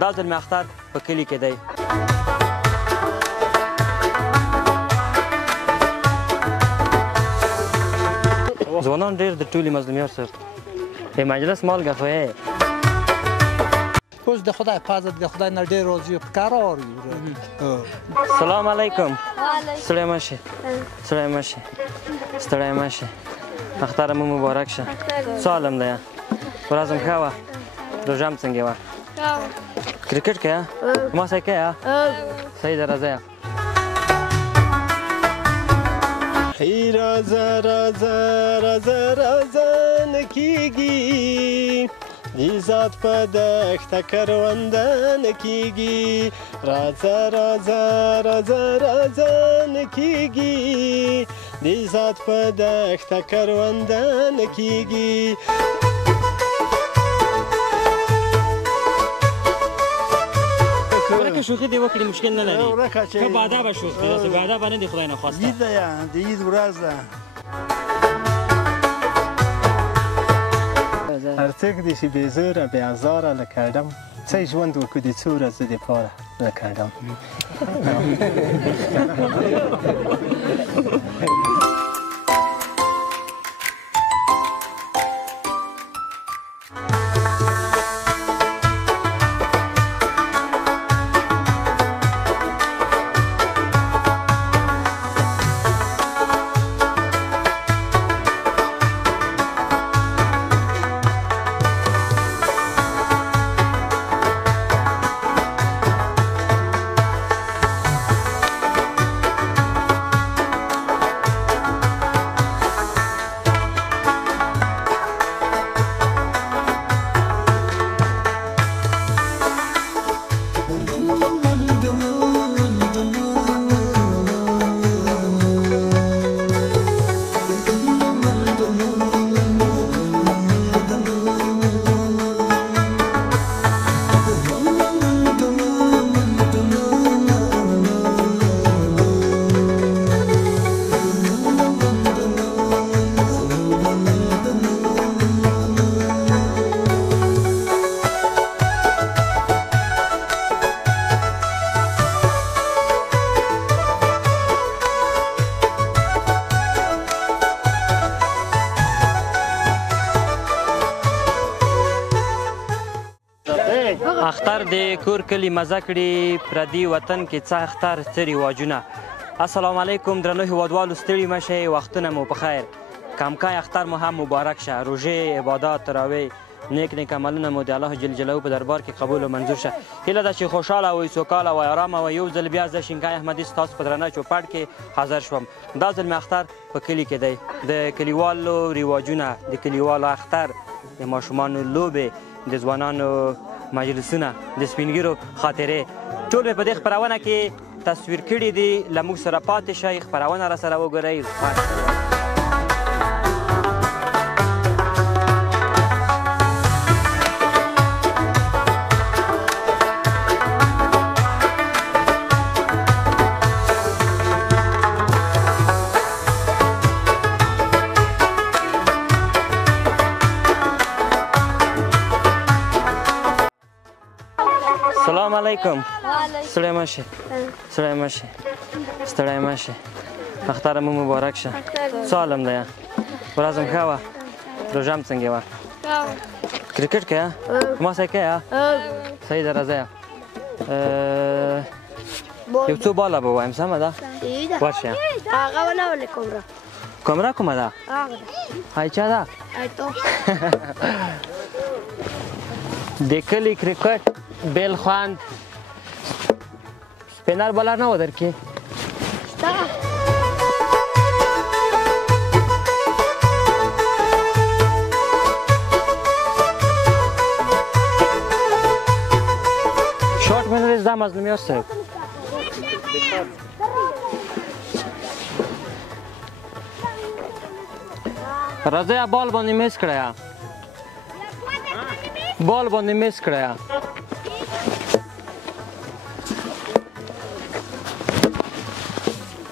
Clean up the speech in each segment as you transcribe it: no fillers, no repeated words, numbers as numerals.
دا ځل مې اختر په کلي کې دی. ځوانان ډېر د ټولي مظلومیت صاحب د مجلس مالګه خو یې اوس د خدای پازت د خدای نه ډېر راضي یو په قرار یو. سلام علیکم. ستړی مه شې ستړی مه شې ستړی مه شې اختر مو مبارک شه. څه حالم دی؟ ورځ مو ښه وه؟ روژه م څنګه وه؟ کرکټ کوې؟ ما سره کوې؟ صحیح ده راځه. ای رازه رازه رازه رازه نکیږي دی ذات په دښته کرونده نکیږي رازه رازه رازه رازه نکیږي دی ذات په دښته کرونده نکیږي. ورکه شوخي دې وکړي مشکل نه لري. ښه باادبه شوخي داسې باادبه نه دي خدای نخواسته. عید ده یا د عید ورځ ده. هر څوک دې چې بې زوره بې ازاره لکه ډم څه ژوند وکړو د څو ورځو دپاره لکه ډم. اختر د کور کلي مزه کړي پردي وطن کې څه اختر څه رواجونه. السلام علیکم درنو هیوادوالو ستړي مه شئ وختونه مو په خیر. کمکای اختر مو هم مبارک شه. روژې عبادات تراویح نیک نیک عملونه مو د الله جل جلاله په دربار کې قبول و منظور شه. هیله ده چې خوشحاله وئ سوکاله وئ ارامه وئ. یو ځل بیا زه شینکای احمدي ستاسو په درنه چوپړ کې حاضر شوم. دا ځل مې اختر په کلي کې دی. د کلیوالو رواجونه د کلیوالو اختر د ماشومانو لوبې د ځوانانو مجلسونه د سپینګیرو خاطرې ټول مې په دې خپرونه کې تصویر کړي دي. له موږ سره پاتې شئ خپرونه را سره وګورئ. سلام علیکم. ستړی مه شې ستړی مه شې ستړی مه شې اختر مو مبارک شه. څه حالم دی؟ ورځ مو ښه وه؟ روژه م څنګه وه؟ کرکټ کوې؟ ما سره کوې؟ صحیح ده راځه. یو څو باله به ووایم سمه ده؟ ورشه. هغه ولولې کومره. کومره کومه ده؟ هغه ده. های چا ده؟ های تو. د کلي کرکټ بیل خوند سپینر بالر نه و در کې؟ شته. شارټ مې نه زده مظلومیت صاحب. راځه بال باندې میس کړه بال باندې میس کړه.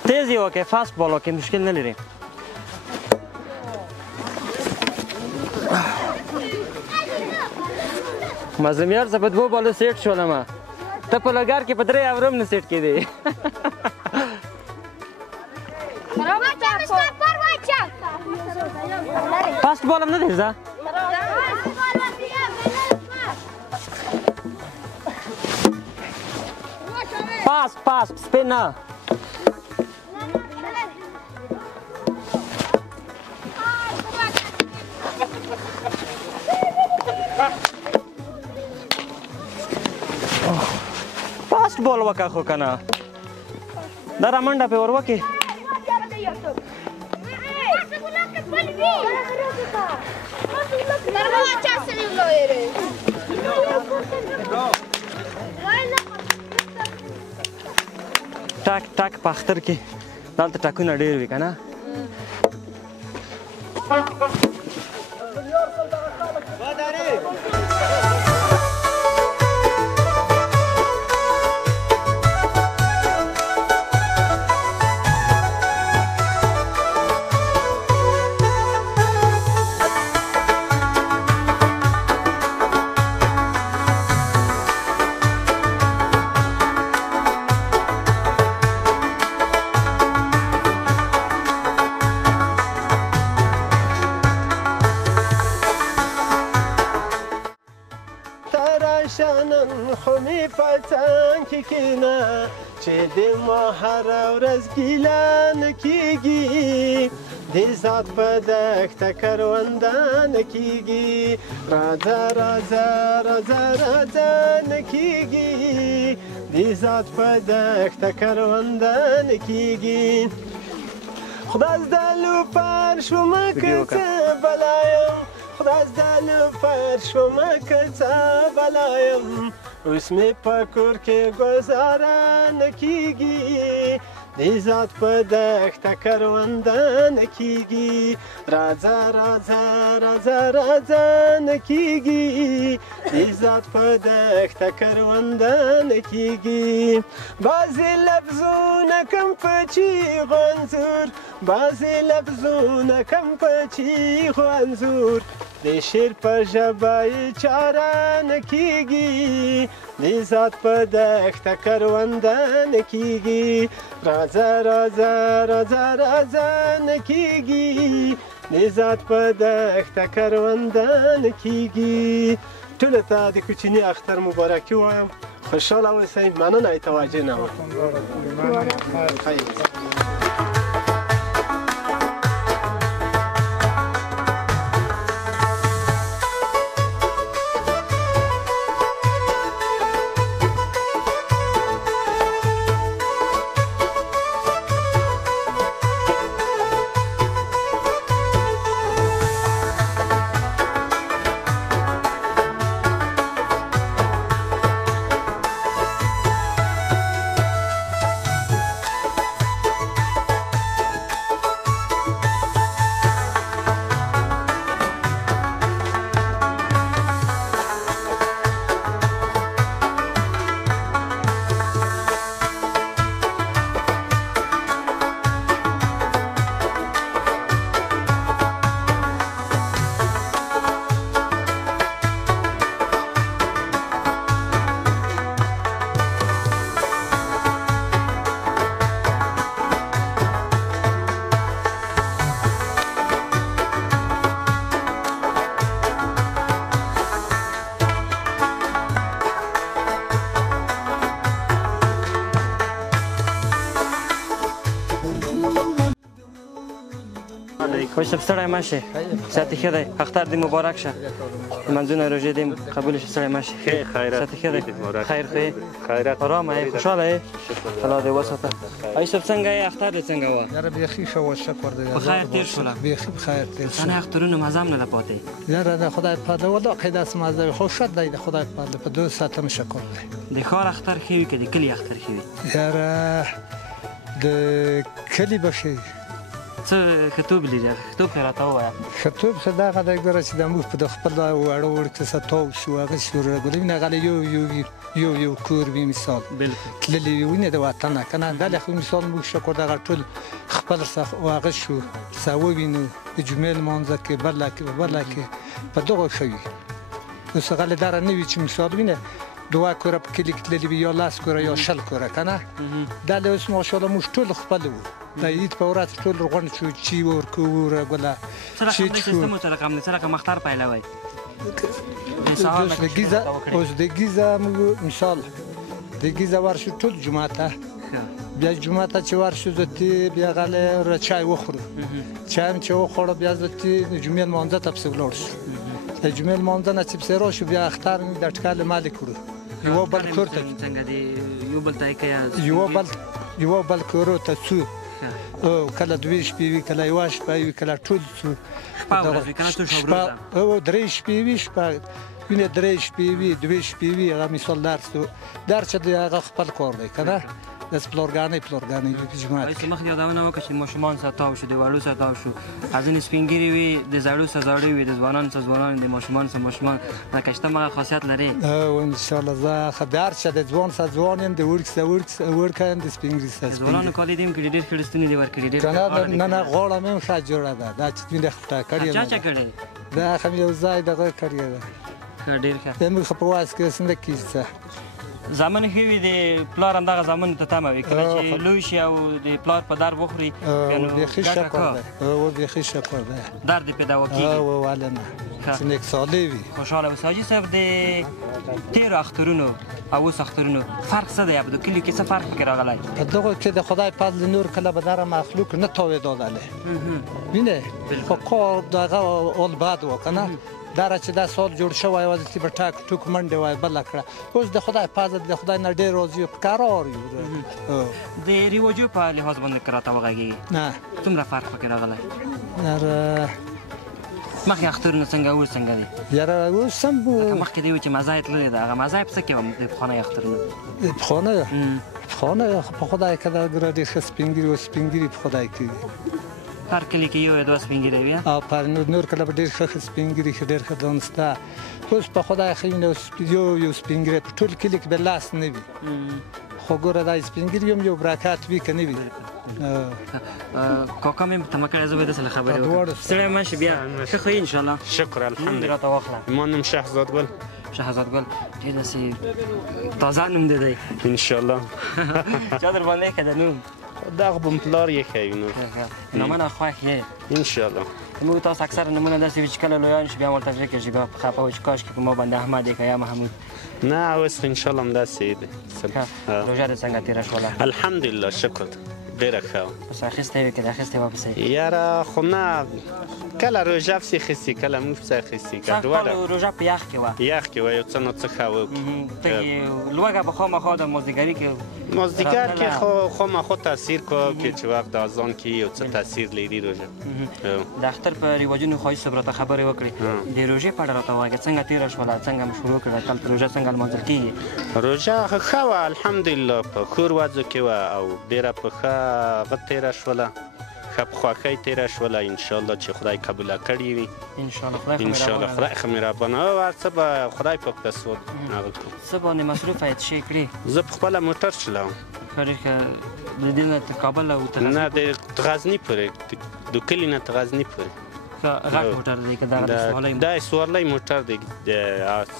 تیز یې وکړئ فاست بال وکړئ مشکل نه لري. مزمیار زه په 2 بالو سیټ شولم ته په لګار کې په 3 اورم نه سیټ کېدې فاست بال هم نه دی زه پاس سپین نه فاست بال وکه خو کنه دا را منډه پې ور وکې ټک په اختر کې دلته ټکونه ډېر وي که نه شانن خو می په څنګ کې کینه چې د ما هره ورځ ګیله نه کېږي د ذات په دښته کرونده نه کېږي راځه راځه راځه راځه نه کېږي د ذات په دښته کرونده نه کېږي خدای زده لوپر شومه که څه بلایم خدای زده لوپر شومه که څه بلایم اوس مې په کور کې ګزاره نه کېږي د ذات په دښته کرونده نه کېږي راځه راځه راځه راځه نه کېږي د ذات په دښته کرونده نه کېږي بعضې لفظونه کم په چیغو انځور بعضې لفظونه کم په چیغو انځور د شعر په ژبه یې چاره نه کېږي د ذات په دښته کرونده نه کېږي راځه راځه راځه راځه نه کېږي د ذات په دښته کرونده نه کېږي ټولو ته د کوچني اختر مبارکي وایم خوشحاله اوسئ مننه یې توجه نه وم خوشب ستړی مه شې صحت ښه دی اختر دې مبارک شه لمانځونه روژې دې قبول شي ستړی مه شې صحت ښه دی خیر خو یې ارامه یې خوشحاله یې الله دې وساته ایوب څنګه یې اختر دې څنګه وه یاره بیخي ښه وه شکر دی په خیر تېر شوله بیخي په خیر تېر شو څنګه اخترونو مزه هم نه ده پاتې یاره د خدای په فضل ولاقې داسې مزه وي خو ښه دی د خدای په فضل په 2 ساعته مې شکر دی د ښار اختر ښه وي که د کلي اختر ښه وي یاره د کلي به ښه وي څه ښهتوب لري ښهتوب خو یې راته ووایه ښهتوب خو دغه دی ګوره چې د موږ په د خپل واړه وړ کې څه تاو شو هغه شو راګلې وینې هغه یو کور وي مثال تللي وي وینې د وطن نه که نه دلې خو مثال موږ شکر دغه ټول خپل هغه شو څه ووینو د جمعې لمانځه کې بله کې په دغو ښه وي اوس غل در نه وی چې مثال وینه 2 کوره په کلی کې تللی یا 10 کوره یا 60 کوره کنه دا له اوس ماشاءالله موږ ټول خپل وو د عید په ورځ ټول غون شو چی ورکو ګله چې سیستم سره کوم سره مختار پیلوي اوس د گیزه مثال د گیزه ورشو ټول جمعه ته بیا جمعه ته چې ورشو زتی بیا غل چای وخورو چای چې وخورو بیا زتی جمعه مانځه ته پس ولاړ شو د جمعه مانځه نه چې سره شو بیا اختر د ټکال مال کړو یو بل کور ته څنګه دی یو بل ته کې یو بل کور ته څو او کله دوی شپې وی کله یو شپه وی کله ټول څو او درې شپې وی شپه وینه درې شپې وی دوی شپې وی هغه مثال درس د هغه خپل کار دی کنه د پلورګانې په جماعت کې مخ یادونه وکړه چې ماشومان ساتاو شو د وړو ساتاو شو ازن سپینګری وی د زړو سزاړي وی د ځوانان د ماشومان دا کشته ما خاصیت لري او ان شاء الله زه خبر شه د ځوان د ورکان د سپینګری سره ځوانانو کالي دیم کې ډېر خلستونی دی ورکړي ډېر نه غوړه مې ښه جوړه ده دا چې دې خپل کړی چا کړی دا خم یو ځای دغه کړی ده ډېر ښه موږ خپل واس کې څنګه کیسه زمن هوی د پلار اندغه زمن ته تمه وي کله چې لوی شي او د پلار په در بخوري یعنی بخي شکر ده او بخي شکر ده درد پیدا وکړي او ولنه څنګه سالي وي خوشاله وساجي صاحب د تیر اخترونو او اخترونو فرق څه دی په کلی کې څه فرق کې راغلی په دغه کې د خدای فضل نور کله به در مخلوق نه تاوي دادله وینه خو کار دغه اول بعد وکنه در چې دا سال جوړ شوی و چې په ټاک ټوک منډه وای بل کړه اوس د خدای فضل د خدای نه ډیر راضي په قرار یو د ریواجو په لحاظ باندې کراته وغږی نه څومره فرق پکې راغلی مخکې اخترونه څنګه دي یاره اوس سم بو مخکې دی چې مزه تللی ده هغه مزه په څه کې د پخواني اخترونه پخواني په خدای کده ګره ډېر ښه سپینګري په خدای کې هر کلی کې یو دوه سپینګری وي او پر نور کله ډېر ښه سپینګری ډېر ښه دانسته اوس په خدای خینه یو سپینګری په ټول کلی کې بلاس نه وي خو ګوره دا سپینګری یو برکات وی کنه وی کاکا مې تمکه زه به د سره خبرې وکړم سره ماشي بیا ښه خو ان شاء الله شکر الحمدلله ما نوم شهزاد ګل ډېر سي تازه نوم دی ان شاء الله چا در باندې کده نوم دغه بم پلار یې خاینو نومونه خوښ یې ان شاء الله موږ تاسو اکثر نمونه داسې چې کله لویان شي بیا ورته فکر کوي چې خپه او کاش کې ما باندې احمد کې یا محمود نه اوس ان شاء الله مداسې دي روژه څنګه تیر شوله الحمدلله شکر ډیره ښه پس اخیسته وي که اخیسته واپس یاره خو نه کله روژه پسې اخیستي کله موږ پسې اخیستي که دواړه روژه په یخ کې وه یو څه نو څه ښه لوږه به خامخا د مازدیګري کې مازدیګر کې خو خامخا تاثیر کوي که چې وخت د اذان کې یو څه تاثیر لري روژه د اختر په رواجونو ښایي صاحب راته خبرې وکړې د روژې په اړه راته ووایه څنګه تېره شوله څنګه مو شروع کړه دلته روژه څنګه لمانځل کېږي روژه ښه وه الحمدلله په ښو ورځو کې وه او ډېره په ښه هغه تېره شوله ښه په خوښۍ تېره شوله انشاءالله چې خدای قبوله کړې وي انشاءالله خدای ښه مهربانه او هر څه به خدای پاک ته سوال هغه کړو څه باندې مصروفه یې څه شی کړي زه په خپله موټر چلوم ښه د دې نه تر کابل او نه د غزني پورې د کلي نه تر غزني پورې غټ موټر دی که دغه دا سوارلی موټر دی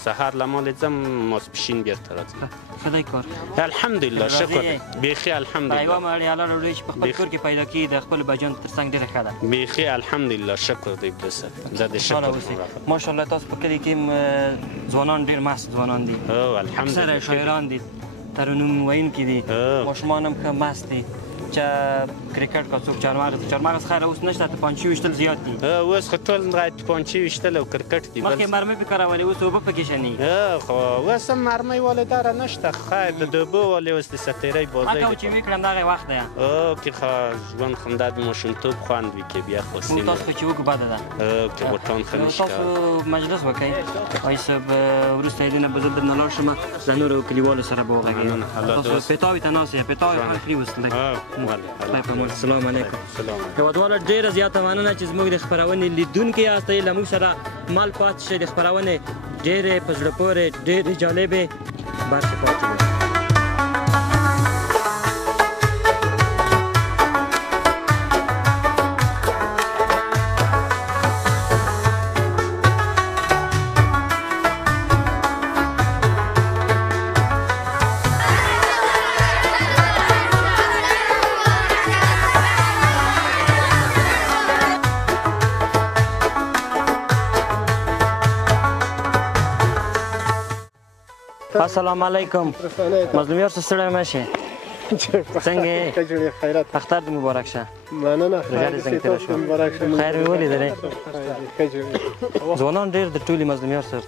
سهار له مالې ځم ماسپښین بیرته راځم ښه دی کار الحمدلله شکر بیخي الحمدلله یوه مړیاله ډوډۍ چې په خپل کور کې پیدا کېږي د خپلو بچیانو تر څنګ ډېره ښه ده بیخي الحمدلله شکر دی بس دا د شکر ماشاءالله تاسو په کلي کې ځوانان ډېر مست ځوانان دي او الحمدلله اکثره شاعران دي ترنم ویونکي دي ماشومان هم ښه مست دي چې کرکټ کا څوک چارمغز خیر اوس نشته توپانچې ویشتل زیات دي اوس خو ټول توپانچې ویشتل او کرکټ دي مخکې مرمۍ پې کارولې اوس اوبه پکې شني خو اوس هم مرمۍ والې داره نشته خیر د اوبو والې اوس د ستیرۍ بازۍ هغه چې وی کړم دغه وخت دی که خو ژوند خندا د ماشومتوب خوند وي که بیا خو تاسو خو چې وکړو بده ده که بوټان ښه نشته تاسو مجلس وکړئ وایي صاحب وروسته یې نه به زه درنه لاړ شم د نورو کلیوالو سره به وغږېږم تاسو پیتاوي ته ناست یې پیتاوي خپل خري وستلی السلام علیکم هیوادواله ډېره زیاته مننه چې زموږ د خپرونې لیدونکي یاستئ له موږ سره مال پاتې شئ د خپرونې ډېرې په زړه پورې ډېرې جالبې برخې پاتې دي السلام علیکم مظلوم یار ستړی مه شې څنګه یې اختر دې مبارک شه مننه روژه دې څنګه تېره شوه خیر مې ولیدلی ځوانان ډېر د ټولي مظلوم یار صاحب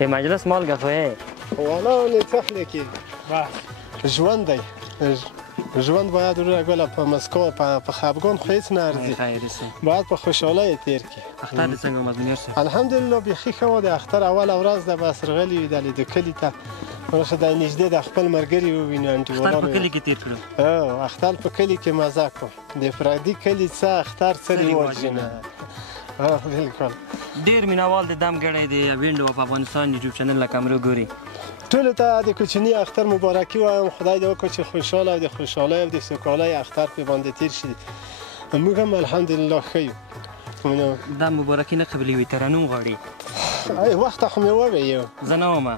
یې مجلس مالګه خو یې والا نتحلی که ژوند دی ژوند باید رو گل په مسکو په خفګان خو هیڅ نه ارزي باید په خوشحالۍ تیر کړي اختر دې څنګه مظلوم یار صاحب الحمدلله بیخي ښه و د اختر اوله ورځ ده بس راغلي یو د کلي ته ورشه د نږدې د خپل ملګري ووینو اختر په کلي کې تیر کړو اختر په کلي کې مزه کړو د پردي کلي څه اختر څه رواج نه بالکل ډېر مینوال د دم ګړی د وینډو په افغانستان یوټیوب چینل له کامرو ګوري ټولو ته د کوچني اختر مبارکي وایم خدای دې وکړي چې خوشحاله او د خوشحالۍ او د سوکالۍ اختر پې باندې تیر شي موږ هم الحمدلله ښه یو دا مبارکي نه قبلي وي ترنم غواړي وخته خو مې وویو زه نه ومه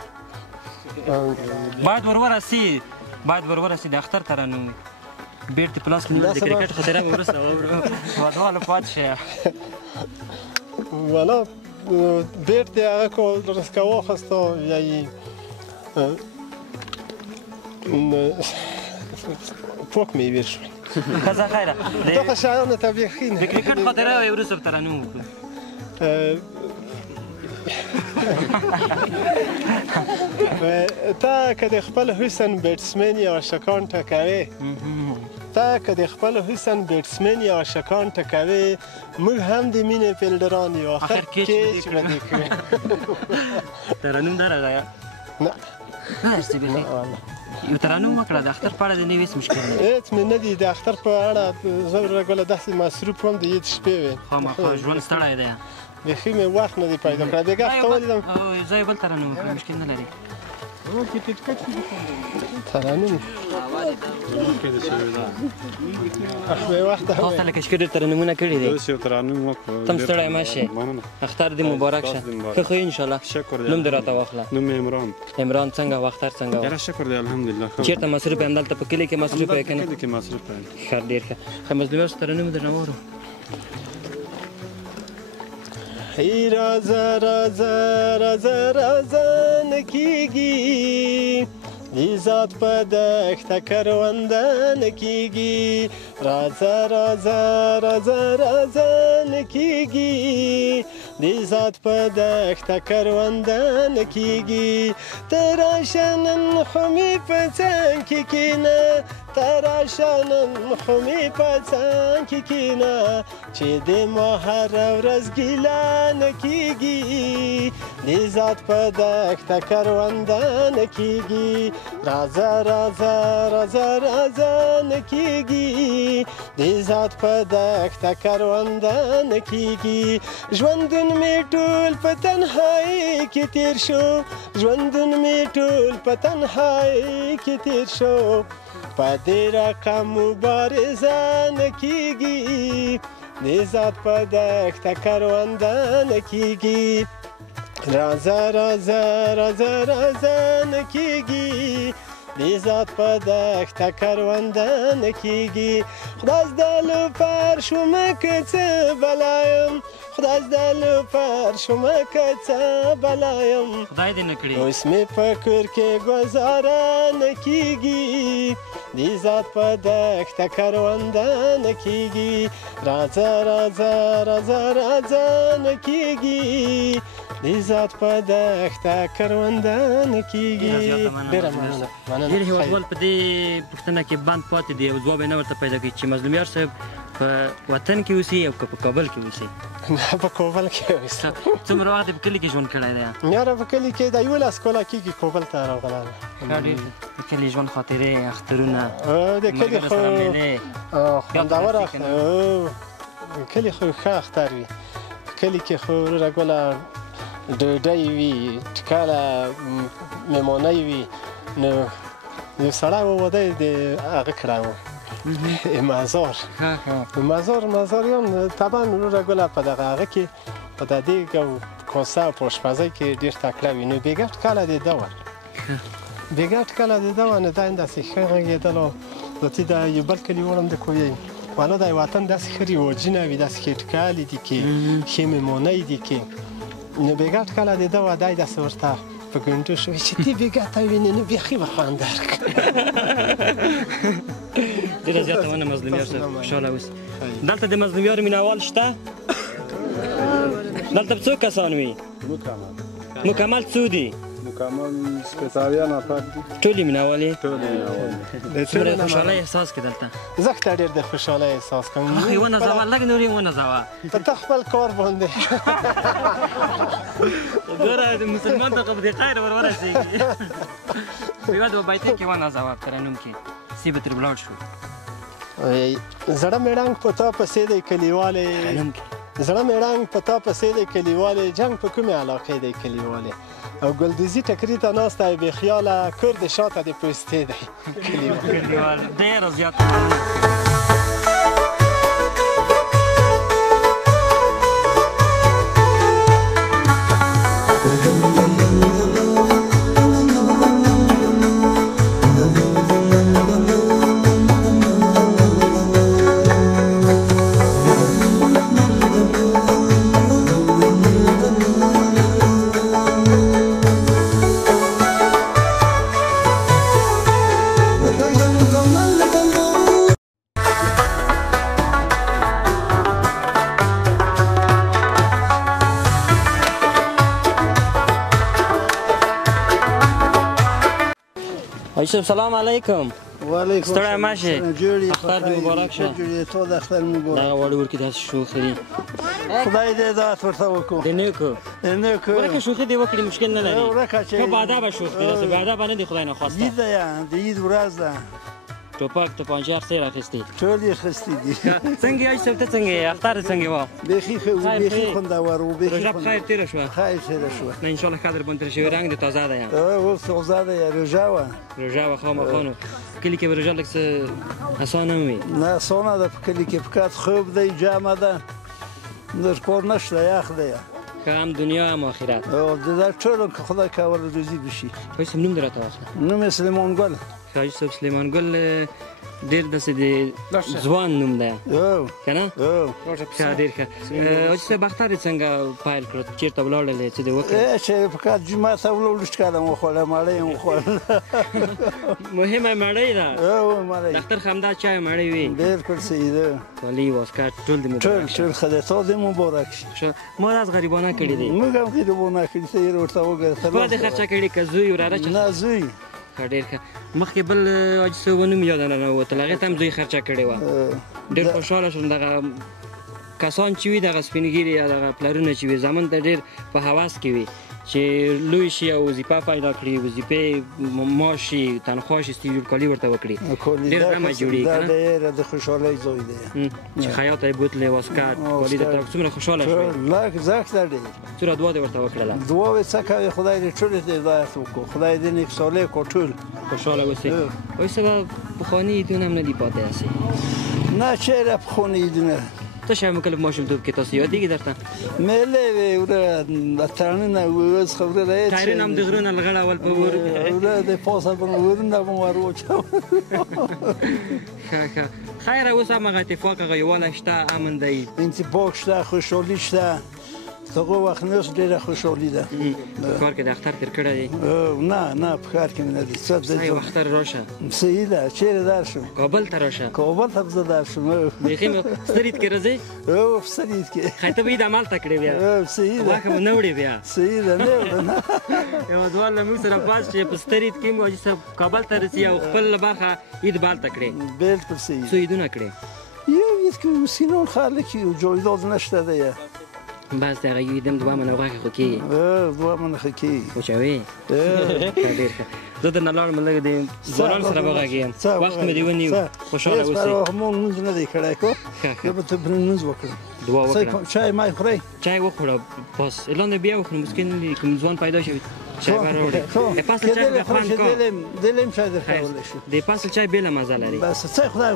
باید ورورسي د اختر ترنم بیرته پلاس کې د کرکټ خاطره مې وروسته وادواله پاتې شه والا بیرته هغه کو رسکه واخسته یعنی پوک می ویر شو ښځه خیره دغه شیانو ته بیخي نه د کرکټ خاطره وایي وروسته به ترنم وکړو تا که د خپل حسن بیټسمن یا عاشقان ټکوي یا عاشقان ټکوي موږ هم د مینې فیلډران یو آخر کیچ به دې کوي ترنم نه راغی نه هستې بیخي یو ترنم وکړه د اختر په اړه دې نه وي هېڅ مشکل نه هېڅ مې نه دي د اختر په اړه زه ورګله داسې مصروف وم د عید شپې وې خامخا ژوند ستړی دی بیخي مې وخت نه دی پیدا کړی بېګا ته ولیدم زه یې بل ترنم وکړم مشکل نه لري ترنم تاسو ته لکه شکر ډېر ترنمونه کړي دي تم ستړی مه شې اختر دې مبارک شه ښه ښه انشاءالله نوم دې راته واخله نوم عمران څنګه و اختر څنګه و یاره شکر دی الحمدلله چېرته مصروف یم دلته په کلي کې مصروف یې که نه کلي کې مصروف یم ښه ډېر ښه ښه مظلوم یار ترنم درنه واورو ای رازه رازه رازه رازه نکیږي دی ذات په دښته کرونده نکیږي رازه رازه رازه رازه نکیږي دی ذات په دښته کرونده نکیږي ته راشه نن خو مې په څنګ کې کښېنه ته راشه نن خو مې په څنګ کې کښېنه چې د ما هره ورځ ګیله نه کېږي د ذات په دښته کرونده نه کېږي راځه راځه راځه راځه نه کېږي د ذات په دښته کرونده نه کېږي ژوندون مې ټول په تنهایي کې تېر شو ژوندون مې ټول په تنهایي کې تېر شو په دې رقم مبارزه نه کېږي د ذات په دښته کرونده نه کېږي راځه راځه راځه راځه نه کېږي د ذات په دښته کرونده نه کېږي خدای زده لوپر شومه که څه بلایم خدای زده لوپر شومه که څه بلایم خدای دې نه کړي اوس مې په کور کې ګزاره نه کېږي د ذات په دښته کرونده نه کېږي راځه راځه راځه راځه نه کېږي د ذات په دښته کرونده نه کېږي ډېره مننه ډېر هېوادوال په دې پوښتنه کې بند پاتې دي او ځواب یې نه ورته پیدا کوي چې مظلوم یار صاحب په وطن کې اوسي او که په کابل کې اوسي نه په کابل کې اوسي څومره وخت په کلي کې ژوند کړی دی یاره په کلي کې د 11 کاله کېږي کابل ته راغلی د کلي ژوند خاطرې اخترونه د کلي خو خوندوره کلي خو ښه اختر وي کلي کې خو وروره ګله ډوډۍ وي ټکله مېمانۍ وي نو یو سړی و واده یې د هغه کړی و مزاریان طبعا وروره ګله په دغه هغه کې په د دیګ او کاسه او په اشپزۍ کې ډېر تکړه وي نو بېګا ټکله د ده وه بېګا ټکله د ده وه نو دا همداسې ښه غږېدلو ذاتي د یو بل کلي وړم د کوی والا د وطن داسې ښه رواجونه وي داسې ښې ټکلې دي کې ښې مېمانۍ دي کې نو بېګا ټکله د ده وه دی داسې ورته په ګنډو شو چې تی بېګا ته وینې نو بیخي به خوند درکړه. ډېره زیاته ونه مظلومیار صاحب خوشحاله اوسئ. دلته د مظلومیارو مینهوال شته؟ دلته څو کسان وي؟ مکمل څو دي؟ مکمل شپېته نفر دي. ټول یې مینهوال یې؟ ټول یې مینهوال دي. څومره خوشحالۍ احساس کړې دلته؟ زه ښه ډېر د خوشحالۍ احساس کوم. مخ یې ونازوه، لږ نور یې ونازوه. په ته خپل کار باندې ګوره د مسلمان ته خو د خیر ور ورسېږي. یوه د بیتۍ کې ونازوه ترنم کې سی به ترې ولاړ شو. زړه مې ړنګ په تا پسې دی کلیوالې، زړه مې ړنګ په تا پسې دی کلیوالې، جنګ په کومې علاقې دی کلیوالې، او ګلدوزي ټکري ته ناسته یې بې خیاله، کور د شاته د پوستې دی کلیوال. ډېره زیاته یوسف سلام علیکم. وعلیکم ستړی مه شې، اختر دې مبارک شه. ټول اختر مبارک. دغه واړه ورکې داسې شوخه دي. خدای دې عزت ورته وکړو. د نیکو ورکه شوخي دې وکړي مشکل نه لري. ښه باادبه شوخ دي، داسې باادبه نه دي خدای نخواسته. عید ده، د عید ورځ ده. ټوپک توپانچه اخیستې راخیستې؟ ټول یې اخیستي دي. څنګه یې یوسف ته څنګه یې اختر دې څنګه وه؟ بیخي ښه و، بیخي خوندور و. روژه په خیر تېره شوه؟ خیر تېره شوه. نه انشاءالله ښه در باندې تېره شوې، رنګ دې تازه دی. اوس تازه ده، روژه وه. روژه وه خامخا نو کلي کې به روژه لږ څه اسانه هم وي. نه اسانه ده په کلي کې، فقط خوب دی، جمع ده، نور کار نشته، یخ دی. که هم دنیا هم آخرت. د ټولو که خدای کولی روزي بشي. یوسف نوم دې راته واخله. نوم یې سلیمان ګل. ښه یوسف سلیمان ګل ډېر داسې د ځوان نوم دی که نه؟ ښه ډېر ښه. حاجي صاحب اختر یې څنګه پیل کړو؟ چېرته ولاړلې، څه دې وکړل؟ چې فقط جومات ته ولاړو، ښکاره مو وخوړله، مړۍ مو وخوړله. مهمه مړۍ ده. مړۍ د اختر خندا چای مړۍ وي. بالکل صحیح ده. کالي واسکټ ټول دې مبارک شه. ټول خدای تا دې مبارک شي. ما راز غریبانه کړي دي. موږ هم غریبانه کړي، ته یې ورته وګوره. خپله دې خرچه کړي که زوی وراره؟ نه زوی. ښه ډېر ښه. مخکې بل حاجي صاحب نوم یاد نه راوتل، هغې ته هم زوی خرچه کړې وه. ډېر خوشحاله شوم. دغه کسان چې وي، دغه سپین ږیري یا دغه پلرونه چې وي، زمون ته ډېر په هوس کې وي چې لوی شي او وظیفه پیدا کړي، وظیفې معاش شي، تنخوا شي، سټیل کالي ورته وکړي. ډېر غمه جوړېږي که نه؟ دا ډېره د خوشحالۍ ځای دی چې خیاط یې بوتلې، واسکټ، کالي درته راکړه. څومره خوشحاله شوې؟ لږ زښت ده ډېر. څومره دعا دې ورته وکړله؟ دعا یې څه کوي؟ خدای دې ټولو ته هدایت وکړو، خدای دې نیک صالح کړو ټول. خوشحاله اوسئ. وایي سبا پخواني عیدونه هم نه دي پاتې هسې؟ نه چېرې پخواني عیدونه. څه شی مو کله په ماشومتوب کې تاسو یادېږي درته؟ میلې وې، وره ترانونه اوس خبره یې ټایرونه هم د غرونه لغړول په اور وره د پاسه به ورونه به ور واچول. ښه ښه. خیره اوس همغه اتفاق، هغه یووالی شته، امن دی، اتفاق شته، خوشحالي شته. دغه وخت نه اوس ډېره خوشحالي ده. په کار کې د اختر تېر کړی دی؟ نه نه په کار کې مې نه دي. څه یو اختر راشه. صحیح ده. چېرې درشم؟ کابل ته راشه. کابل ته به زه درشم. بیخي ستر عید کې راځې؟ په ستر عید کې. ښایي ته به عید همالته کړې بیا؟ صحیح ده. غوښه به نه وړې بیا؟ صحیح ده. نه وړه. یوه ځوان له موږ سره پاس چې په ستر عید کې هم حاجي صاحب کابل ته رسي او خپله برخه عید بالته کړې. بالکل صحیح. څو عیدونه کړې؟ یو عید کې مسکینان خلک یو، جایداد نشته دی. بس د هغه عید هم دوه منه غوښې خو کېږي. دوه منه ښه کېږي. وچوې؟ ډېر ښه. زه درنه لاړم، لږ د ځوانانو سره وغږېږم، وخت مې دې ونیو. خوشحاله اوسئ. مونږ لمونځ نه دی کړی کو، یا به ته پرې لمونځ وکړم. دعا وکړه. چای مای خورئ؟ چای وخوړه، بس لاندې بیا وخورو، مسکین نه دي، کوم ځوان پیدا شوي چای به راوړي. د فصل چای به خوند کا. دلم چای درکولی شو. د فصل چای بېله مزه لري. بس څه خدای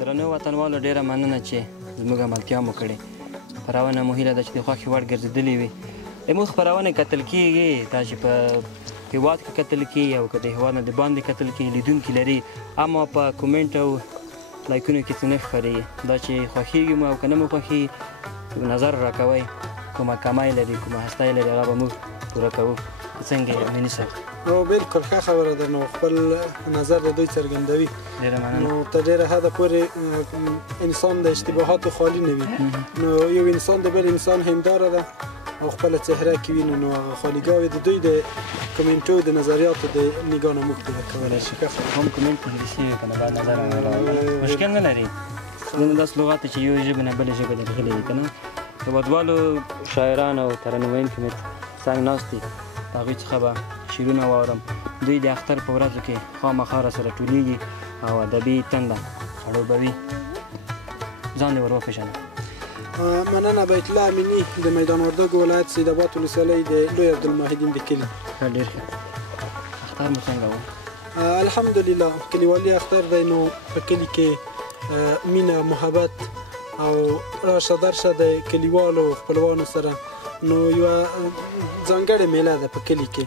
درنو وطنوالو ډیره مننه چې زموږ عملتیا مو کړې. خپرونه مو هیله ده چې د خوښې وړ ګرځېدلې وي. زموږ خپرونې کتل کېږي، دا چې په هېواد کې کتل کېږي او که د هېواد نه د باندې کتل کېږي لیدونکي لري، اما په کومنټ او لایکونو کې څه نه ښکارېږي. دا چې خوښېږي مو او که نه مو خوښېږي نظر راکوئ، کومه کمی لري کومه هستی لري هغه به موږ پوره کوو. څنګه یې امیني صاحب؟ نو بالکل ښه خبره ده. نو خپل نظر د دوی څرګندوي. ډېره مننه. نو تر ډېره حده پورې انسان د اشتباهاتو خالي نه وي. نو یو انسان د بل انسان هنداره ده او خپله چهره کې وینو، نو هغه خالیګاوې د دوی د کمنټو د نظریاتو د نګاه نه موږ پوره کولی شي. هم کومنټ په انګلیسي وي که نه باید نظر مشکل نه لري. زموږ داسې لغات چې یو ژبې نه بلې ژبې ته راغلي وي که نه. هېوادوالو شاعران او ترانه ویونکي مې څنګ ناست دي، د هغوی څخه به شعرونه واورم. دوی د اختر په ورځو کې خامخا راسره ټولېږي او ادبي تنده خړوبوي. ځان دې ور وپېژنه. مننه. بیت الله امیني د میدان وردګو ولایت سیدآباد ولسوالۍ د لوی عبدالماهدین د کلي. ډېر ښه. اختر مو څنګه و؟ الحمدلله کلیوالي اختر دی. نو په کلي کې مینه، محبت او راشه درشه د کلیوالو خپلوانو سره نو یوه ځانګړې میله ده په کلي کې.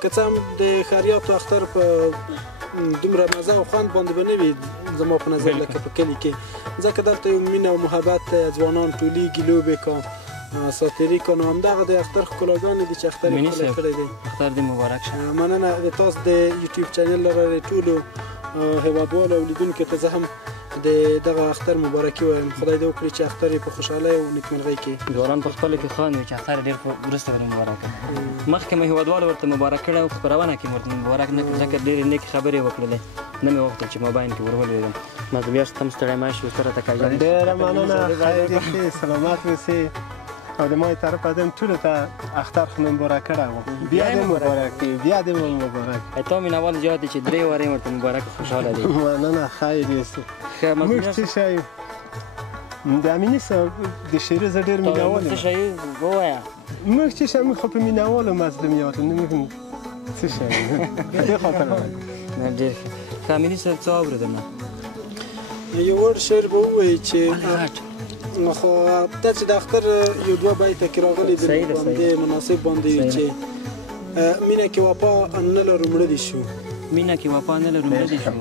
که څه هم د ښاریاتو اختر په دومره مزه او خوند باندې به نه وي زما په نظر لکه په کلي کې، ځکه دلته یو مینه او محبت دی، ځوانان ټولېږي، لوبې کا ساتیري کا. نو همدغه د اختر ښکلاګانې دي چې اختر یې ښکلی کړی دی. اختر دې مبارک شه. مننه. د تاسو د یوټیوب چینل له لارې ټولو هېوادوالو او لیدونکو ته زه هم د دغه اختر مبارکي وایم. خدای دې وکړي چې اختر یې په خوشحالۍ او نیکمرغۍ کې. ځوانان په خپلو کې خاندي چې اختر یې ډېر وروسته ورته مبارک کړه. مخکې مې هېوادوالو ورته مبارک کړی او خپرونه کې مې ورته مبارک نه کړ، ځکه ډېرې نیکې خبرې یې وکړلې. نه مې غوښتل چې موبایل کې ور ولوېږم. مطلب یاست ته هم ستړی مه شي، ورسره تکایان. ډېره مننه. خیر دې ښې، سلامت اوسې. او د ما طرفه دم ټولو ته اختر خو مې مبارک کړی و. بیا دې مبارک وي، بیا دې مبارک. تا مینوال زیات دي چې درې وارې ورته مبارک خوشحاله دي. مننه. خیر اوسې. موږ څه شی یو؟ د امیني صاحب د شعري زه ډېر مینهوال یم. څه شی یو؟ ووایه. موږ چې شی موږ خو په مینهوالو مظلوم یو. نه موږ څه شی دې خاطر نه ډېر ښه. ښه امیني صاحب څه اورېدم نه؟ یو وړ شعر به ووایي چې خو دا چې د اختر یو دوه بیته کې راغلي دي باندې مناسب باندې وي چې مینه کې وفا نه لرو مړه دي شو. مینه کې وفا نه لرو مړه دي شو.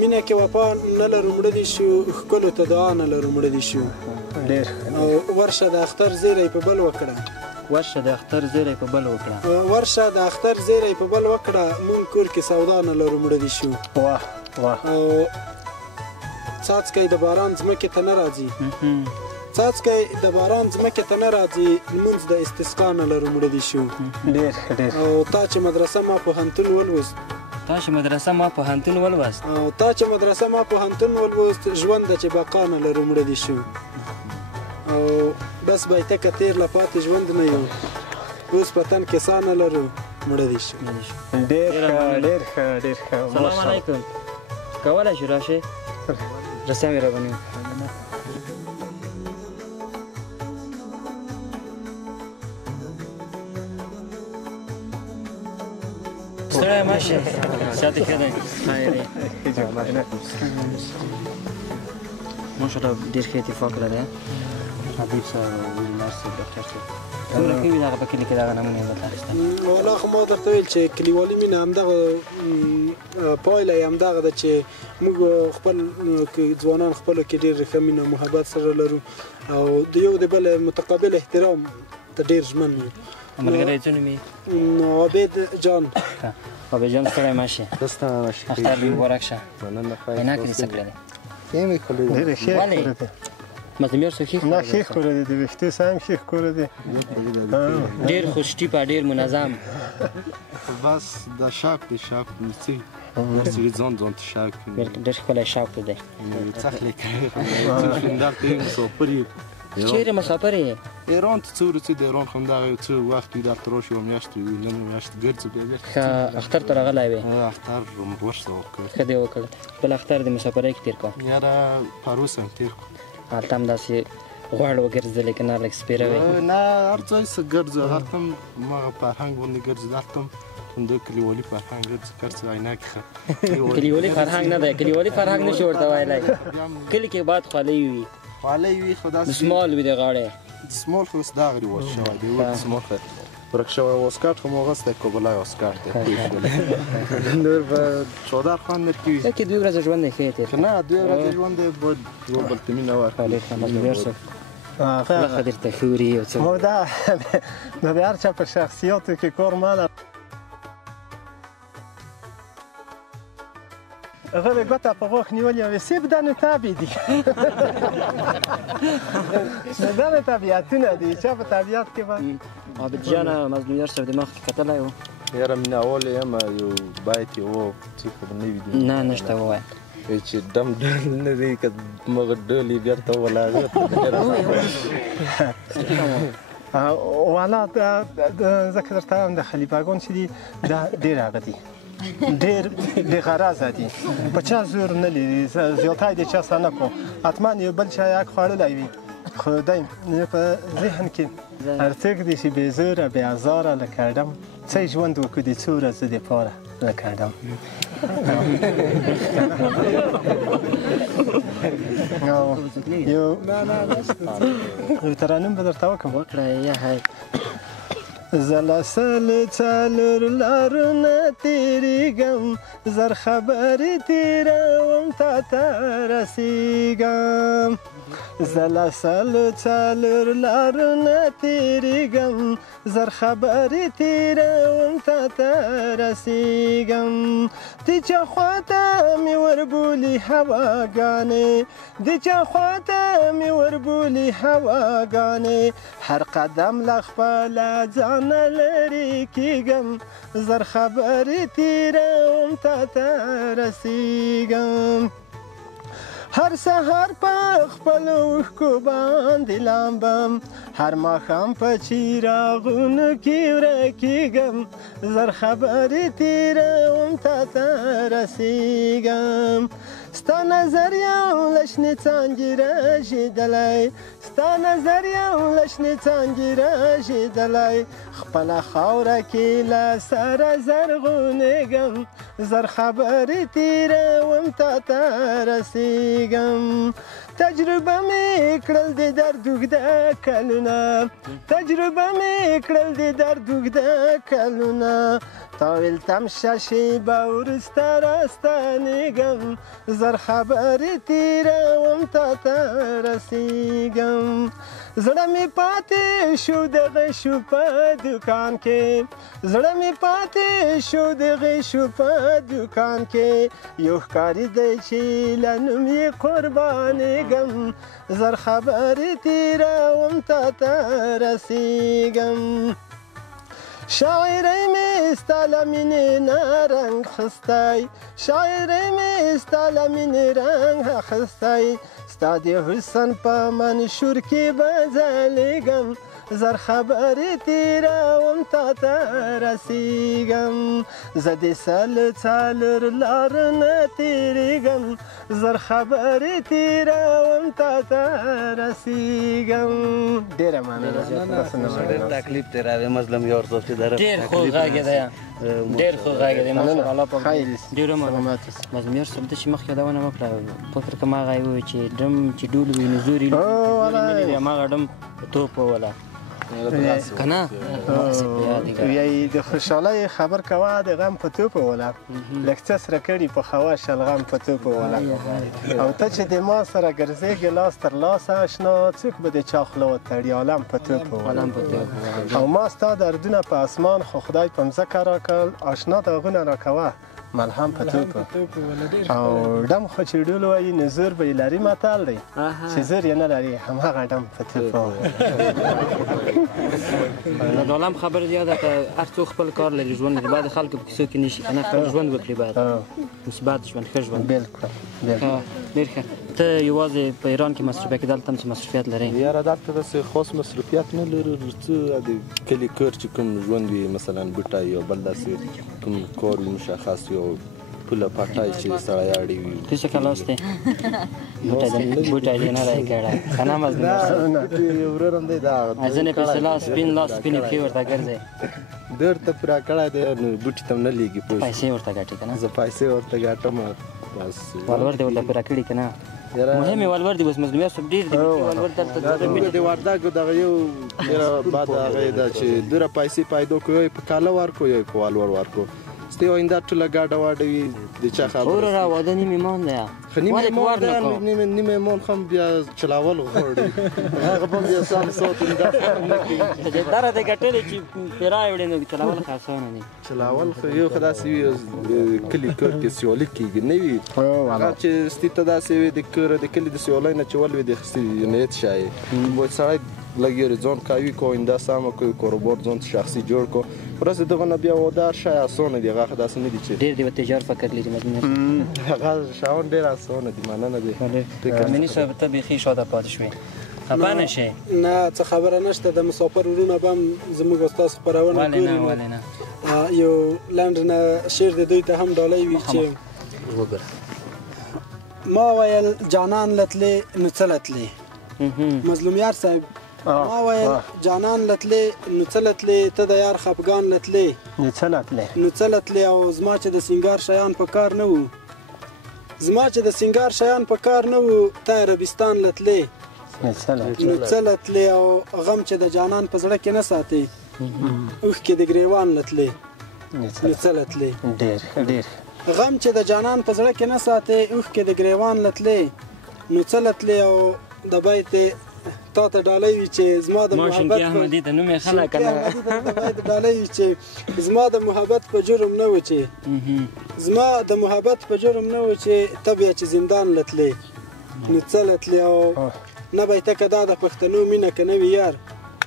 مینه کې وفا نه لرو مړه دي شو، ښکلو ته دعا نه لرو مړه دي شو. او ورشه د اختر زیری په بل وکړه. ورشه د اختر زیری په بل وکړه. ورشه د اختر زیری په بل وکړه، مونږ کور کې سودا نه لرو مړه دي شو. واه واه. او څاڅکی د باران ځمکې ته نه راځي، څاڅکی د باران ځمکې ته نه راځي، لمونځ د استسقا نه لرو مړه دي شو. ډېر ډېر. او تا چې مدرسه ما پوهنتون ولوست، تا چې مدرسه ما پوهنتون ولوست، او تا چې مدرسه ما پوهنتون ولوست، ژوند د چې بقا نه لرو مړه دي شو. او بس بیته که تیر له پاتې ژوند نه یو، اوس په تن کې سا نه لرو مړه دي شو. ډېر ښه ډېر ښه ډېر ښه. سلام علیکم. کولی شو راشئ؟ رسیا مې راباندې ستړی مه شې، صحت یې ښه دی؟ خیر دی. ماشاءالله ډېر ښه اتفاق لري. حبیب صاحب او انجینر صاحب، ډاکټر صاحب څومره ښه وي دغه په کلي کې دغه نمونې درته اخیستل؟ والله خو ما درته ویل چې کلیوالي مینه همدغه پایله یې همدغه ده چې موږ خپل ځوانان خپلو کې ډېر ښه مینه او محبت سره لرو او د یو د بل متقابل احترام ته ډېر ژمن یو. ملګری څه نوم یې؟ عابد جان. عابد جان ستړی مه شې، اختر دې مبارک شه. عینکې دې څه کړی دی؟ ډېرې ښې ولې؟ مزدمیار څو ښې نه ښې ښکاره دی، د ویښتو سه هم ښې ښکاره دی، ډېر خوشټیپه، ډېر منظم. بس د شاک دی شاک نڅي نڅي ځان ته شاک ډېر ښکلی شوق دی. څخلې کوي شندار ته مسافر یې چیرې مسافر یې؟ ایران ته څو ورځې د ایران خو همدغه یو څه وخت وي دلته راشي یوه میاشت وي نن میاشت ګرځو بیا ښه اختر ته راغلی وې؟ اختر ورسره وکړ. ښه دې وکړ. بل اختر د مسافرۍ کې تېر کړ؟ یاره پروس هم تېر کړ. هلته هم داسې غوړ وګرځېدلې که نه لږ سپېره وې؟ نه هر ځای څه ګرځه هلته هم هماغه فرهنګ باندې ګرځي دلته هم همدغه کلیوالي فرهنګ ګرځي ګرځي عینکې ښه کلیوالي فرهنګ نه دی، کلیوالي فرهنګ نشي ورته ویلی. کلي کې باید خولۍ وي، خولۍ وي خو داسې دسمال وي د غاړې. دسمال خو اوس دغه رواج شوی دی، اوس دسمال خو ورک شوی و اسکارت خو مو اغوستی کوبلی اسکارت دی نور به چادر خوند نه کوي که 2 ورځې ژوند یې ښه یې تېر کړ. نه 2 ورځې ژوند یې باید یو بل ته مینه ورکړي. ډېر ښه مزدمیار صاحب خوله ښه درته ښه وري یو څه او دا د هر چا په شخصیاتو کې کار ماله هغه ګوته په غوښ نیولې او سیب دا نو تابع دي دا نو طبیعتونه دي چې په طبیعت کې به عابد جان مزدمیار صاحب د مخ کې کتلی و؟ یاره مینهوال یم یو بیت یې و څه خو به نه وي نه نشته ووایه چې دم ډول نه دی که مغه ډول یې بېرته ولاغه والا ځکه درته وایم د خلیفګان چې دي دا ډېر هغه دي ډېر بې غرضه دي په چا زور نه لري زیاتی د چا سره نه کړو حتما یو بل چا یک خوړلی وي خو دی په ذهن کې هر څوک دی چې بې زوره بې ازاره لکه ډم څه ژوند وکړو د څو ورځو دپاره لکه ډم یو ترانیم به درته وکړم وکړه یا هی زه له سلو څلور لارو نه تېرېږم زر خبرې تېروم تا ته رسېږم زه له سلو څلور لارو نه تېرېږم زر خبرې تېروم تا ته رسېږم د چا خواته مې وربولي هواګانې د چا خواته مې وربولي هواګانې هر قدم له خپله ځانه لرې کېږم زر خبرې تېروم تا ته رسېږم هر سهار په خپلو اوښکو باندې لامبم هر ماښام په چراغونو کې ورکېږم زر خبرې تېروم تا ته رسېږم ستا نظر یو له شنې څانګې رژېدلی ستا نظر یو له شنې څانګې رژېدلی خپله خاوره کې له سره زرغونېږم زر خبرې تېروم تا ته رسېږم تجربه مې کړل د درد اوږده کلونه تجربه مې کړل د درد اوږده کلونه تا ویل تم شه شېبه وروسته راستنېږم زر خبرې تېروم تا ته رسېږم زړه مې پاتې شو د غشو په دوکان کې زړه مې پاتې شو د غشو په دوکان کې یو ښکاري دی چې له نوم یې قربانېږم زر خبرې تېروم تا ته رسېږم شاعرۍ مې ستا له مینې نه رنګ اخیستی شاعرۍ مې ستا له مینې رنګ اخیستی ستا د حسن په منشور کې به ځلیږم زر خبرې تېروم تا ته رسېږم زه د سلو څلور لارو نه تېرېږم زر خبرې تېروم تا ته رسېږم ډېره مننه ډېر تکلیف تېروې مظلوم یار صاحب چې در ډېر خوږ غږ دی ډېر خوږ غږ دی ماشاءالله ډېر مظلوم یار صاحب ته چې مخکې یادونه مه کړه فکر کوم هغه یې وویل چې ډم چې ډول وي نو زور یې هماغه ډم توپ ووله که نه وایي د خوشحالۍ خبر کوه د غم په توپ ووله لږ څه سره کړي په خوا شلغم په توپ ووله او ته چې د ما سره ګرځېږې لاس تر لاسه اشنا څوک به د چا خوله وتړي عالم په توپ ووله او ما ستا دردونه په اسمان خو خدای په مځکه راکړل اشنا داغونه راکوه ملهم په توپ او ډم خو چې ډول وایي نو زور به یې لري متل دی چې زور یې نه لري همهغه ډم په توپ د عالم خبر زیاده که هر څوک خپل کار لري ژوند لري باید خلک په کیسو کې نشي که نه خپل ژوند وکړي باید مثبت ژوند ښه ژوند بالکل ډېر ښه ته یوازې په ایران کې مصروفیت کې دلته هم څه مصروفیت لرې یاره دلته داسې خاص مصروفیت نه لرو څه د کلي کور چې کوم ژوند وي مثلا بوټی یا بل داسې کوم کار وي مشخص یا پوله پټای چې سړی اړې وي تو څه کلاس دی بوټی دی نه دی کړی که نه مظلوم ورور هم دی دا ځینې پسې لاس سپین لاس سپینې پښې ورته ګرځي ډېر ته پوره کړی دی نو بوټي ته هم نه لیږي پوه پیسې ورته ګټې که نه زه پیسې ورته ګټم بس ولور دې ورته پوره کړي که نه مهم یې ولور دي اوس مظلومیت صاحب ډېر دي ولور دلته د وردګو دغه یو ډېره بد هغه یې ده چې دومره پیسې پیدا کړو یو یې په کاله ورکړو یو یې په ولور ورکړو ستی آینده ټوله ګډه وډه وي د چا خبره وروره واده نیم ایمان دی خو نیم ایمان خو هم بیا چلول غواړي هغه به بیا سم ساتو دا دره دې ګټلې چې پیرای وړې نو چلول خو اسانه دي چلول خو یو خو داسې وي کلي کور کې سیالي کېږي نه وي هغه چې ستی ته داسې وي د کور د کلي د سیالۍ نه چې ولوي د اخیستي نیت شی باید سړی لږ یې ځان قوي کړو آینده سمه کړو کاروبار ځان شخصي جوړ کړو ورسې دغه نه بیا واده هر شی اسانه دي هغه خو داسې نه دي چې ډېر دې به تجار فکر لري مظلوم هغه شیان ډېر اسانه دي مننه دی مني صاحب ته بیخي شاده پاتې شوې خفه نه شې نه څه خبره نشته د مسافر وروڼه به هم زموږ او ستاسو خپرونه ولې نه یو لنډ نه شعر د دوی ته هم ډالۍ وي چې ما ویل جانان لتلې نو څه لتلې مظلوم یار صاحب ما ویل جانان لتلې نو څه لتلې ته د یار خفګان لتلې نو څه لتلې او زما چې د سینګار شیان په کار نه وو زما چې د سینګار شیان په کار نه وو ته عربستان لتلې نو څه لتلې او غم چې د جانان په زړه کې نه ساتي اوښکې د ګریوان لتلې نو څه لتلې غم چې د جانان په زړه کې نه ساتي اوښکې د ګریوان لتلې نو څه لتلې او د بیت تا ته ډالۍ وي چې زما د محبت احمدي ته نوم یې ښه نه کنه ډالۍ وي چې زما د محبت په جرم نه و چې زما د محبت په جرم نه و چې ته بیا چې زندان لتلې نو څه لتلې او نه به یې ته که دا د پښتنو مینه که نه وي یار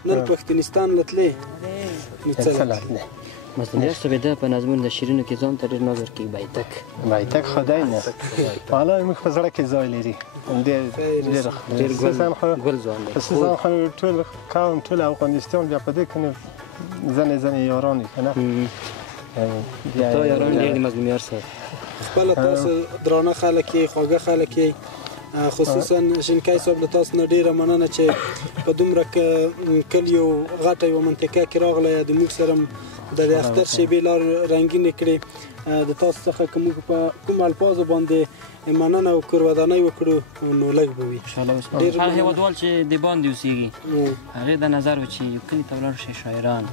نن پښتنستان لتلې نو څه لتلې مظلوم یار صاحب ده په نظمونو د شعرونو کې ځان ته ډېر ناز ورکوي بیتک خدای نه حالا موږ په زړه کې ځای لري ډېر ګل ځوان دی خصوصا خو ټول قوم ټول افغانستان بیا په دې کې ځنې یاران دي که نه تا یاران ډېر دي مظلوم یار صاحب خپله تاسو درانه خلک یې خواږه خلک یې خصوصا شینکای صاحب له تاسو نه ډېره مننه چې په دومره کلیو غټه یوه منطقه کې راغلی د موږ سره د اختر شیبې لار رنګینې کړې د تاسو څخه که موږ په کوم الفاظو باندې مننه او کورودانۍ وکړو نو لږ به وي هر هېوادوال چې د باندې اوسېږي هغې دا نظر و چې یو کلي ته ولاړ شي شاعران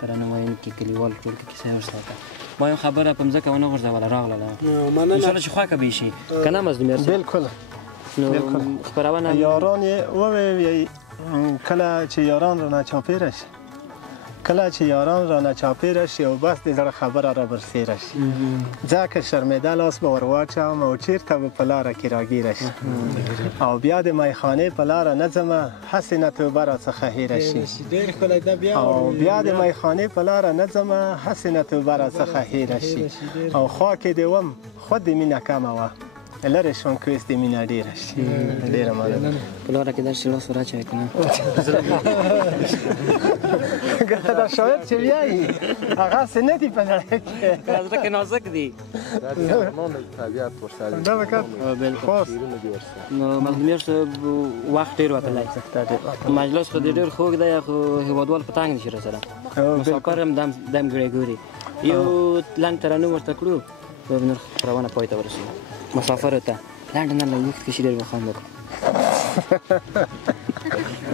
ترانه ویونکي کلیوال ټول کې کیسه یې ورساته ما یو خبره په مځکه ونه غورځوله راغله انشاءالله چې خوښه به یې شي که نه مظلوم یار بالکل نو خپرونه یاران یې ووایي کله چې یاران رانه چاپېره شي کله چې یاران رانه چاپېره شي او بس د زړه خبره را برسېره شي ځکه شرمېده لاس به ور واچوم او چېرته به په لاره کې راګیره شي او بیا د میخانې په لاره نه ځمه هسې نه توبه راڅخه هېره شي او بیا د میخانې په لاره نه ځمه هسې نه توبه راڅخه هېره شي او خوا کې دې وم خود د مینه کمه وه لرې شوم که اوس د مینه ډېره شي ډېره مننه په لاره کې داسې لاس ور اچوئ که نه دا شاید چې وایي هغسې نه دي په زړه کې زړه کې نازک دي دا به کار خاص نو مظلوم یار صاحب وخت ډېر وتلی مجلس خو دې ډېر خوږ دی خو هېوادوال په تنګ نشي راسره مسافر هم دم ګړی ګوري یو لنډ ترانه ورته کړو به نور خپرونه پای ته ورسوو مسافرو ته لنډ نه لږ وخت کې شي ډېر به خوند وکړو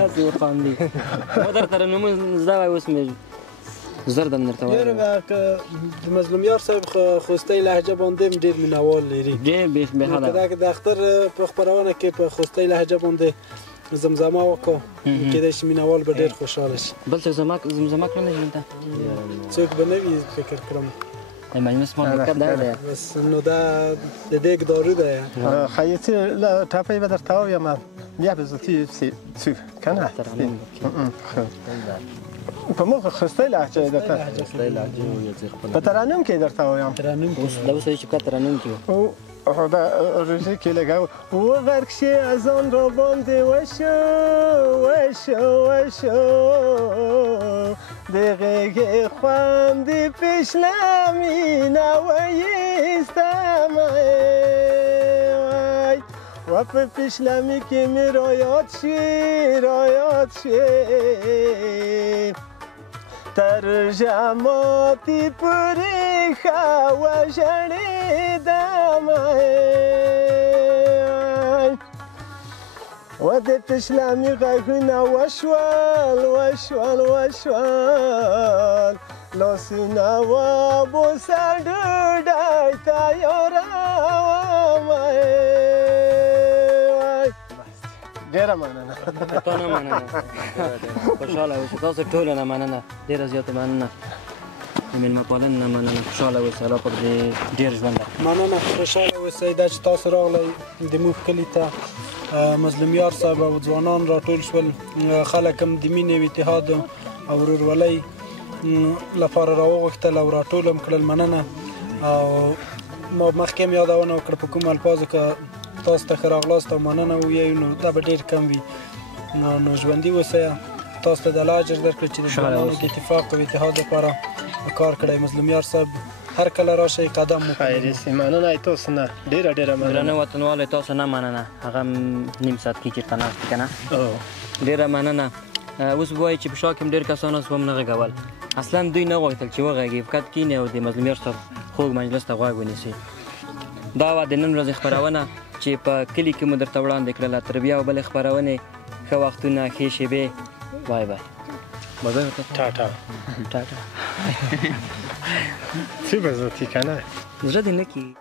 داسې وخاندي ما درته رنموز زده وای اوس مې زر دم درته وایم یاره که د مظلوم یار صاحب خوستی لهجه باندې ډېر مینوال لري ډېر بېحده که د اختر په خپرونه کې په خوستی لهجه باندې زمزمه وکړو کېدای شي مینوال به ډېر خوشحاله شي بل څوک زمزمه کړه نه دلته څوک به نه وي فکر کړم مجلس ما مکتب دا دی بس نو دا د دیګ دارو دی خیاطی لا ټاپی به درته وایم بیا به زه څه کنه په موږ خوستی لهجه درته په ترنم کې درته وایم اوس دا اوس چې په ترنم کې دا روزی که لگه و غرکشی از آن را بانده وشو دقیقه خواندی پیش لمین ویستم و په پیش لمی که می رایات شی ترجماتی پوری خواه جنیدم و ده پشلمی غیگونه وشوال لاسونه و بسر دوردای تایارم ډیره مننه تا نه مننه خوشحاله اوسئ تاسو ټولو نه مننه ډېره زیاته مننه د مېلمه پالنې نه مننه خوشحاله اوسئ الله پاک دې ډېر ژوند درکړي مننه خوشحاله اوسئ دا چې تاسو راغلی د موږ کلي ته مظلوم یار صاحب او ځوانان راټول شول خلک هم د مینې او اتحاد او ورورولۍ لپاره راوغوښتل او راټول هم کړل مننه او ما مخکې هم یادونه وکړه په کوم الفاظو که تاسو ته ښه راغلاست او مننه ووایو نو دا به ډېر کم وي نو ژوندي اوسئ تاسو ته د الله اجر درکړي چې د ځوانانو د اتفاق او اتحاد لپاره کار کړی مظلوم یار صاحب هر کله راشئ قدم مو خیر سي مننه تاسو نه ډېره مننه درنه وطنوالو تاسو نه مننه هغه نیم ساعت کې چېرته ناست دي که نه ډېره مننه اوس به وایي چې په شا کې هم ډېر کسان اوس به هم نه غږول اصلا دوی نه غوښتل چې وغږي فقط کښېني او د مظلوم یار صاحب خوږ مجلس ته غوږ ونیسي دا وه د نن ورځې خپرونه چې په کلي کې مو درته وړاندې کړله تر بیا بلې خپرونې ښه وختونه ښې شېبې بای بای ټاټا څه به زه که نه زړه دې نه کېږي